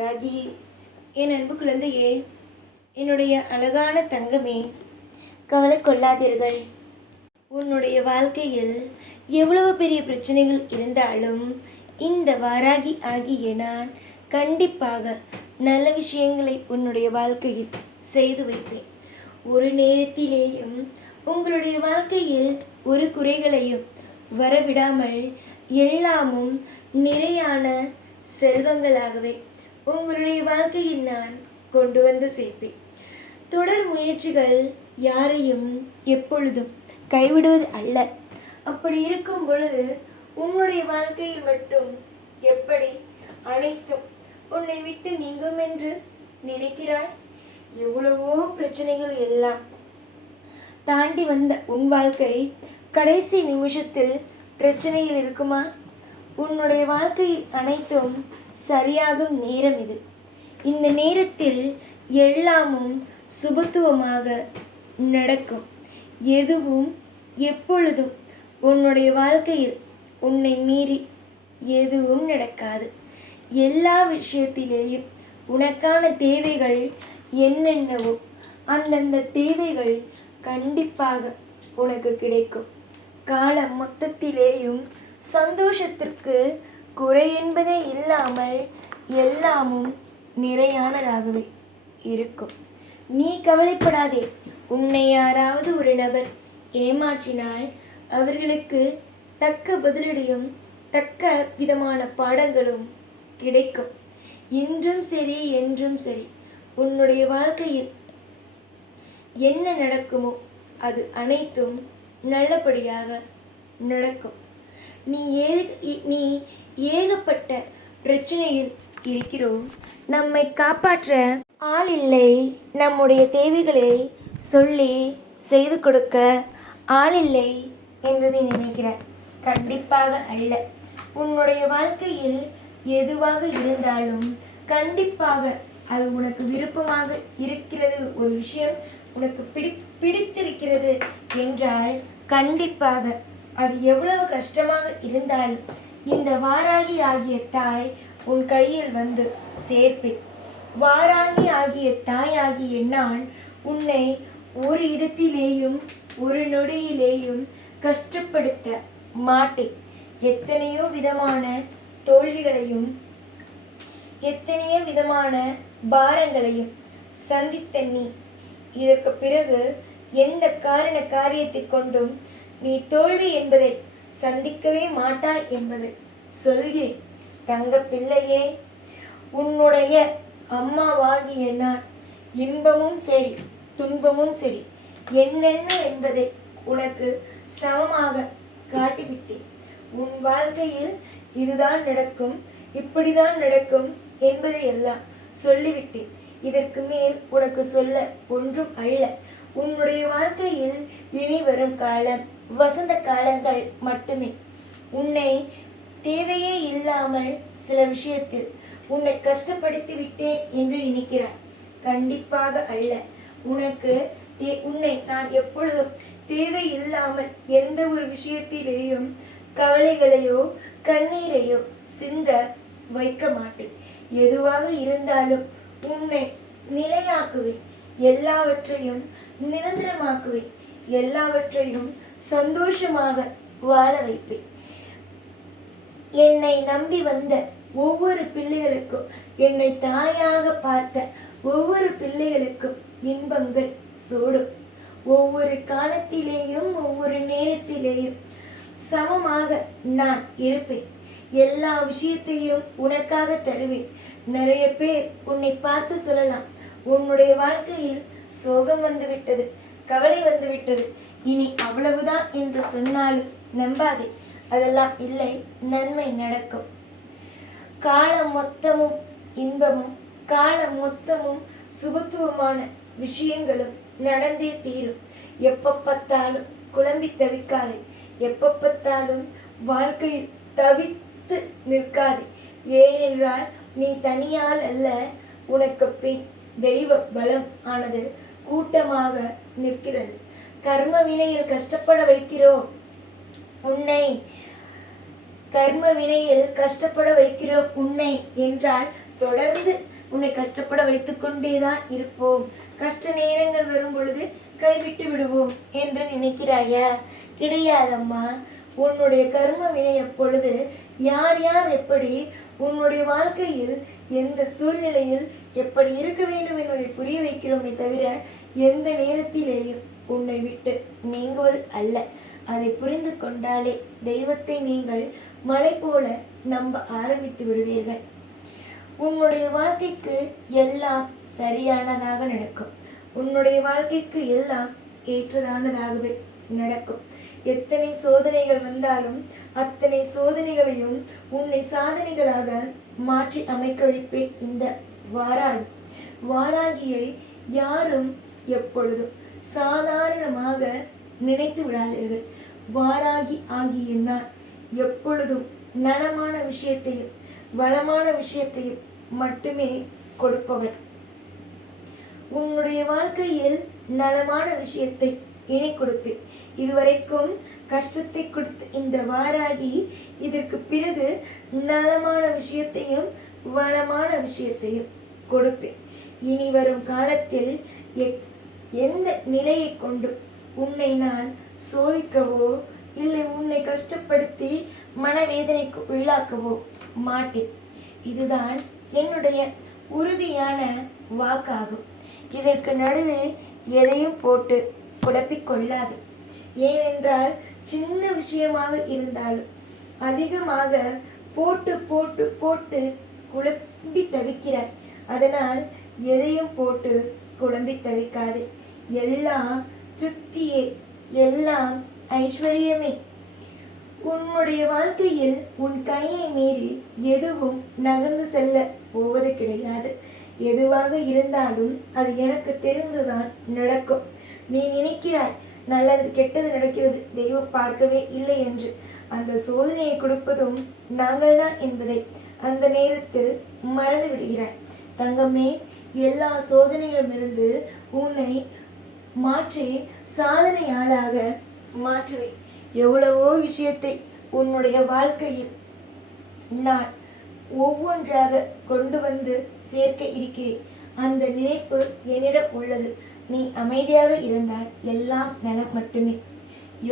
வாராகி என் அன்பு குழந்தையே என்னுடைய அழகான தங்கமே கவலை கொள்ளாதீர்கள். உன்னுடைய வாழ்க்கையில் எவ்வளவு பெரிய பிரச்சனைகள் இருந்தாலும் இந்த வாராகி ஆகிய நான் கண்டிப்பாக நல்ல விஷயங்களை உன்னுடைய வாழ்க்கையில் செய்து வைப்பேன். ஒரு நேரத்திலேயும் உங்களுடைய வாழ்க்கையில் ஒரு குறைகளையும் வரவிடாமல் எல்லாமும் நிறையான செல்வங்களாகவே உங்களுடைய வாழ்க்கையில் நான் கொண்டு வந்து சேர்ப்பேன். தொடர் முயற்சிகள் யாரையும் எப்பொழுதும் கைவிடுவது அல்ல. அப்படி இருக்கும் பொழுது உன்னுடைய வாழ்க்கையில் மட்டும் எப்படி அனைத்தும் உன்னை விட்டு நீங்கும் என்று நினைக்கிறாய்? எவ்வளவோ பிரச்சனைகள் எல்லாம் தாண்டி வந்த உன் வாழ்க்கை கடைசி நிமிஷத்தில் பிரச்சனையில் இருக்குமா? உன்னுடைய வாழ்க்கையில் அனைத்தும் சரியாகும் நேரம் இது. இந்த நேரத்தில் எல்லாமும் சுபத்துவமாக நடக்கும். எதுவும் எப்பொழுதும் உன்னுடைய வாழ்க்கையில் உன்னை மீறி எதுவும் நடக்காது. எல்லா விஷயத்திலேயும் உனக்கான தேவைகள் என்னென்னவோ அந்தந்த தேவைகள் கண்டிப்பாக உனக்கு கிடைக்கும். காலம் மொத்தத்திலேயும் சந்தோஷத்திற்கு குறை என்பதே இல்லாமல் எல்லாமும் நிறையானதாகவே இருக்கும். நீ கவலைப்படாதே. உன்னை யாராவது ஒரு நபர் ஏமாற்றினால் அவர்களுக்கு தக்க பதிலடியும் தக்க விதமான பாடங்களும் கிடைக்கும். இன்றும் சரி என்றும் சரி. உன்னுடைய வாழ்க்கையில் என்ன நடக்குமோ அது அனைத்தும் நல்லபடியாக நடக்கும். நீ ஏது நீ ஏகப்பட்ட பிரச்சனையில் இருக்கிறோம். நம்மை காப்பாற்ற ஆள் இல்லை. நம்முடைய தேவைகளை சொல்லி செய்து கொடுக்க ஆள் இல்லை என்று நீ கண்டிப்பாக அல்ல. உன்னுடைய வாழ்க்கையில் எதுவாக இருந்தாலும் கண்டிப்பாக அது உனக்கு விருப்பமாக இருக்கிறது. ஒரு விஷயம் உனக்கு பிடி பிடித்திருக்கிறது என்றால் கண்டிப்பாக அது எவ்வளவு கஷ்டமாக இருந்தாலும் இந்த வாராகி ஆகிய தாய் உன் கையில் வந்து சேர்ப்பேன். வாராகி ஆகிய தாய் ஆகிய நான் உன்னை ஒரு இடத்திலேயும் ஒரு நொடியிலேயும் கஷ்டப்படுத்த மாட்டேன். எத்தனையோ விதமான தோல்விகளையும் எத்தனையோ விதமான பாரங்களையும் சந்தித்த நீ. இதற்கு பிறகு எந்த காரண காரியத்தை கொண்டும் நீ தோல்வி என்பதை சந்திக்கவே மாட்டாய் என்பது சொல்கிறேன். தங்க பிள்ளையே உன்னுடைய அம்மாவாகிய நான் இன்பமும் சரி துன்பமும் சரி என்னென்ன என்பதை உனக்கு சமமாக காட்டிவிட்டேன். உன் வாழ்க்கையில் இதுதான் நடக்கும் இப்படிதான் நடக்கும் என்பதை எல்லாம் சொல்லிவிட்டேன். இதற்கு மேல் உனக்கு சொல்ல ஒன்றும் அல்ல. உன்னுடைய வாழ்க்கையில் இனி வரும் காலம் வசந்த காலங்கள் மட்டுமே. உன்னை தேவையே இல்லாமல் சில விஷயத்தில் உன்னை கஷ்டப்படுத்தி விட்டேன் என்று நினைக்கிறாய். கண்டிப்பாக அல்ல. உனக்கு தே உன்னை நான் எப்பொழுதும் தேவை இல்லாமல் எந்த ஒரு விஷயத்திலேயும் கவலைகளையோ கண்ணீரையோ சிந்த வைக்க மாட்டேன். எதுவாக இருந்தாலும் உன்னை நிலையாக்குவேன். எல்லாவற்றையும் நிரந்தரமாக்குவேன். எல்லாவற்றையும் சந்தோஷமாக வாழ வைப்பேன். என்னை நம்பி வந்த ஒவ்வொரு பிள்ளைகளுக்கும் என்னை தாயாக பார்த்த ஒவ்வொரு பிள்ளைகளுக்கும் இன்பங்கள் சூடும். ஒவ்வொரு காலத்திலேயும் ஒவ்வொரு நேரத்திலேயும் சமமாக நான் இருப்பேன். எல்லா விஷயத்தையும் உனக்காக தருவேன். நிறைய பேர் உன்னை பார்த்து சொல்லலாம். உன்னுடைய வாழ்க்கையில் சோகம் வந்துவிட்டது கவலை வந்துவிட்டது. இனி அவ்வளவுதான் என்று சொன்னாலும் நம்பாதே. அதெல்லாம் இல்லை நன்மை நடக்கும். காலம் மொத்தமும் இன்பமும் காலம் மொத்தமும் சுபத்துவமான விஷயங்களும் நடந்தே தீரும். எப்போ பார்த்தாலும் குழம்பி தவிக்காதே. எப்போ பார்த்தாலும் வாழ்க்கையில் தவித்து நிற்காதே. ஏனென்றால் நீ தனியால் அல்ல உனக்கு பின் தெய்வ பலம் ஆனது கூட்டமாக நிற்கிறது. கர்ம வினையில் கஷ்டப்பட வைக்கிறோம். உன்னை கர்ம வினையில் கஷ்டப்பட வைக்கிறோம். உன்னை என்றால் தொடர்ந்து உன்னை கஷ்டப்பட வைத்து கொண்டேதான் இருப்போம். கஷ்ட நேரங்கள் வரும் பொழுது கைவிட்டு விடுவோம் என்று நினைக்கிறாயா? கிடையாதம்மா. உன்னுடைய கர்ம வினை எப்பொழுது யார் யார் எப்படி உன்னுடைய வாழ்க்கையில் எந்த சூழ்நிலையில் எப்படி இருக்க வேண்டும் என்பதை புரிய வைக்கிறோமே தவிர எந்த நேரத்திலேயும் உன்னை விட்டு நீங்குவது அல்ல. அதை புரிந்து கொண்டாலே தெய்வத்தை நீங்கள் மலை போல நம்ப ஆரம்பித்து விடுவீர்கள். உன்னுடைய வாழ்க்கைக்கு எல்லாம் சரியானதாக நடக்கும். உன்னுடைய வாழ்க்கைக்கு எல்லாம் ஏற்றதானதாகவே நடக்கும். எத்தனை சோதனைகள் வந்தாலும் அத்தனை சோதனைகளையும் உன்னை சாதனைகளாக மாற்றி அமைக்க வைப்பேன் இந்த வாராகி. வாராகியை யாரும் எப்பொழுதும் சாதாரணமாக நினைத்து விடாதீர்கள். வாராகி ஆகிய நான் எப்பொழுதும் நலமான விஷயத்தையும் வளமான விஷயத்தையும் மட்டுமே கொடுப்பவர். உன்னுடைய வாழ்க்கையில் நலமான விஷயத்தை இனி கொடுப்பேன். இதுவரைக்கும் கஷ்டத்தை கொடுத்த இந்த வாராகி இதற்கு பிறகு நலமான விஷயத்தையும் வளமான விஷயத்தையும் கொடுப்பேன். இனி வரும் காலத்தில் எந்த நிலையை கொண்டு உன்னை நான் சோதிக்கவோ இல்லை உன்னை கஷ்டப்படுத்தி மனவேதனைக்கு உள்ளாக்கவோ மாட்டேன். இதுதான் என்னுடைய உறுதியான வாக்காகும். இதற்கு நடுவே எதையும் போட்டு குழப்பிக் கொள்ளாது. ஏனென்றால் சின்ன விஷயமாக இருந்தாலும் அதிகமாக போட்டு போட்டு போட்டு குழம்பி தவிக்கிறாய். அதனால் எதையும் போட்டு குழம்பி தவிக்காதே. எல்லாம் திருப்தியே எல்லாம் ஐஸ்வர்யமே. உன்னுடைய வாழ்க்கையில் உன் கையை மீறி எதுவும் நகர்ந்து செல்ல போவது கிடையாது. எதுவாக இருந்தாலும் அது எனக்கு தெரிந்துதான் நடக்கும். நீ நினைக்கிறாய் நல்லது கெட்டது நடக்கிறது. தெய்வம் பார்க்கவே இல்லை என்று. அந்த சோதனையை கொடுப்பதும் நாங்கள்தான் என்பதை அந்த நேரத்தில் மறந்து விடுகிறாய். தங்கமே எல்லா சோதனைகளிலிருந்து உன்னை மாற்றி சாதனையாளாக மாற்றுவேன். எவ்வளவோ விஷயத்தை உன்னுடைய வாழ்க்கையில் நான் ஒவ்வொன்றாக கொண்டு வந்து சேர்க்க இருக்கிறேன். அந்த நினைப்பு என்னிடம் உள்ளது. நீ அமைதியாக இருந்தால் எல்லாம் நலம் மட்டுமே.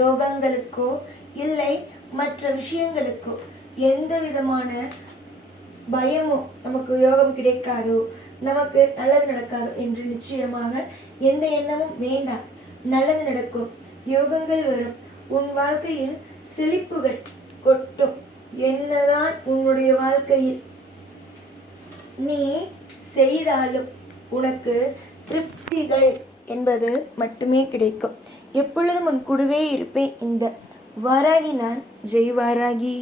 யோகங்களுக்கோ இல்லை மற்ற விஷயங்களுக்கோ எந்த விதமான பயமோ நமக்கு யோகம் கிடைக்காதோ நமக்கு நல்லது நடக்காது என்று நிச்சயமாக எந்த எண்ணமும் வேண்டாம் நல்லது நடக்கும். யோகங்கள் வரும். உன் வாழ்க்கையில் செழிப்புகள் கொட்டும். என்னதான் உன்னுடைய வாழ்க்கையில் நீ செய்தாலும் உனக்கு திருப்திகள் என்பது மட்டுமே கிடைக்கும். எப்பொழுதும் உன் கூடவே இருப்பேன். இந்த வாராகி நான் ஜெய் வாராகி